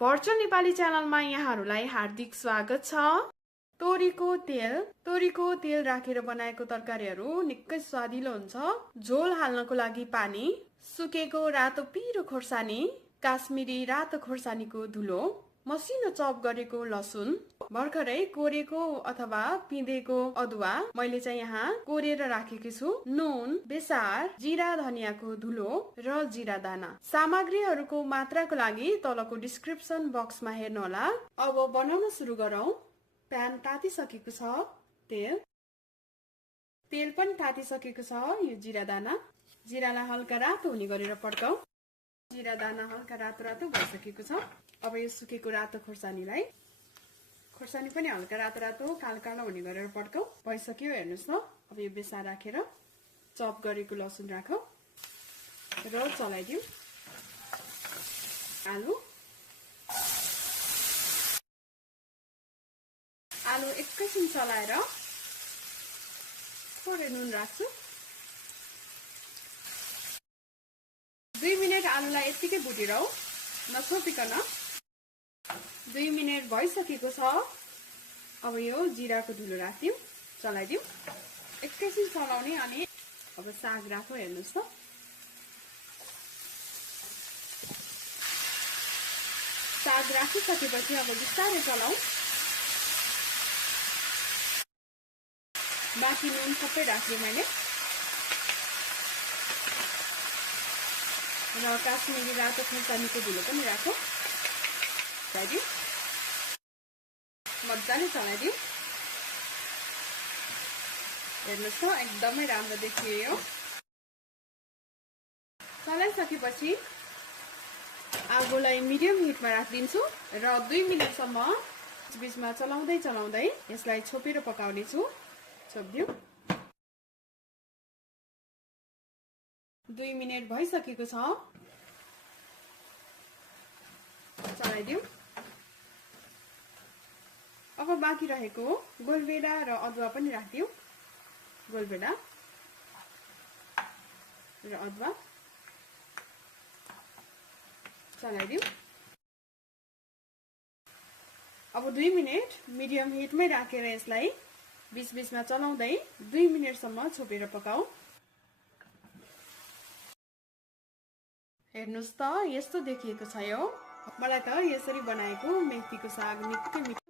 Virtual Nepali च्यानलमा यहाँहरूलाई हार्दिक स्वागत छ। तोरीको तेल राखेर बनाएको तरकारीहरू निकै स्वादिलो हुन्छ। झोल हाल्नको लागि पानी, सुकेको रातो पिरो खोर्सानी, काश्मिरी रातो खोर्सानीको धुलो, मसिनो चप गरेको लसुन, भर्खरै कोरेको अथवा पिँधेको अदुवा, मैले चाहिँ यहाँ कोरेर राखेकी छु, नुन, बेसार, जिरा धनियाको धुलो र जिरा दाना। सामग्रीहरूको मात्राको लागि तलको डिस्क्रिप्सन बक्समा हेर्नुहोला। अब बनाउन सुरु गरौँ। प्यान तातिसकेको छ, तेल पनि तातिसकेको छ। यो जिरा दाना, जिरालाई हल्का रातो हुने गरेर पड्काऊ। जिरा दाना हल्का रातो रातो भइसकेको छ। अब यो सुकेको रातो खोर्सानी पनि हल्का रातो रातो कालो कालो हुने गरेर पड्काऊ। भइसक्यो, हेर्नुहोस् न। अब यो बेसार राखेर चप गरेको लसुन राखौ र चलाइदिऊ। आलु एकैछिन चलाएर थोरै नुन राख्छु। 2 मिनेट आलुलाई यतिकै भुटिरौ, नछोपिकन। 2 मिनेट भइसकेको छ। अब यो जिराको धुलो राखिदिऊ, चलाइदिऊ। एकैछिन चलाउने। अनि अब साग राखौ, हेर्नुहोस् त। साग राखिसकेपछि अब बिस्तारै चलाऊ। बाँकी नुन सबै राख्छु मैले, र काश्मिरी रातो खोर्सानीको धुलो पनि राखौ। चलाइदिऊ, मजाले चलाइदिऊ। हेर्नुहोस् त, एकदमै राम्रो देखियो। चलाइसकेपछि आगोलाई मिडियम हिटमा राखिदिन्छु र 2 मिनेटसम्म बीचमा चलाउँदै यसलाई छोपेर पकाउने छु। छोपिदिऊ। 2 मिनेट भइसकेको छ। चलाइदिऊ। अब बाँकी रहेको गोलभेडा र अदुवा पनि राखिदिऊ। गोलभेडा र अदुवा चलाइदिऊ। अब 2 मिनेट मिडियम हिटमै राखेर यसलाई बीचमा चलाउँदै 2 मिनेटसम्म छोपेर पकाऊ। हेर्नुहोस् त, यस्तो देखिएको छ यो। मलाई त यसरी बनाएको मेथीको साग निकै मिठो।